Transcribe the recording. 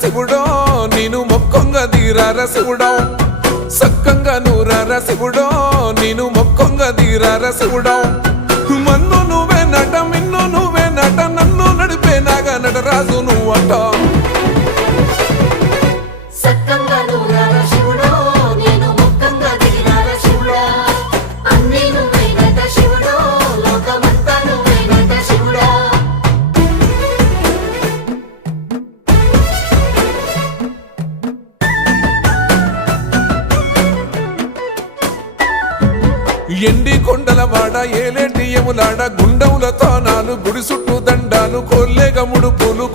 శివుడో నేను మొక్కంగా తీరార శివుడో సక్కంగా నూరార శివుడో నేను మొక్కంగా తీరార శివుడో మన్ను నువ్వే నట మిన్ను నువ్వే నట నన్ను నడిపే నాగా నటరాజు నువ్వట ఎండి కొండలవాడ ఏలేటి యములాడ గుండముల తానాలు గుడి చుట్టూ దండాలు కొల్లేగ ముడుపులు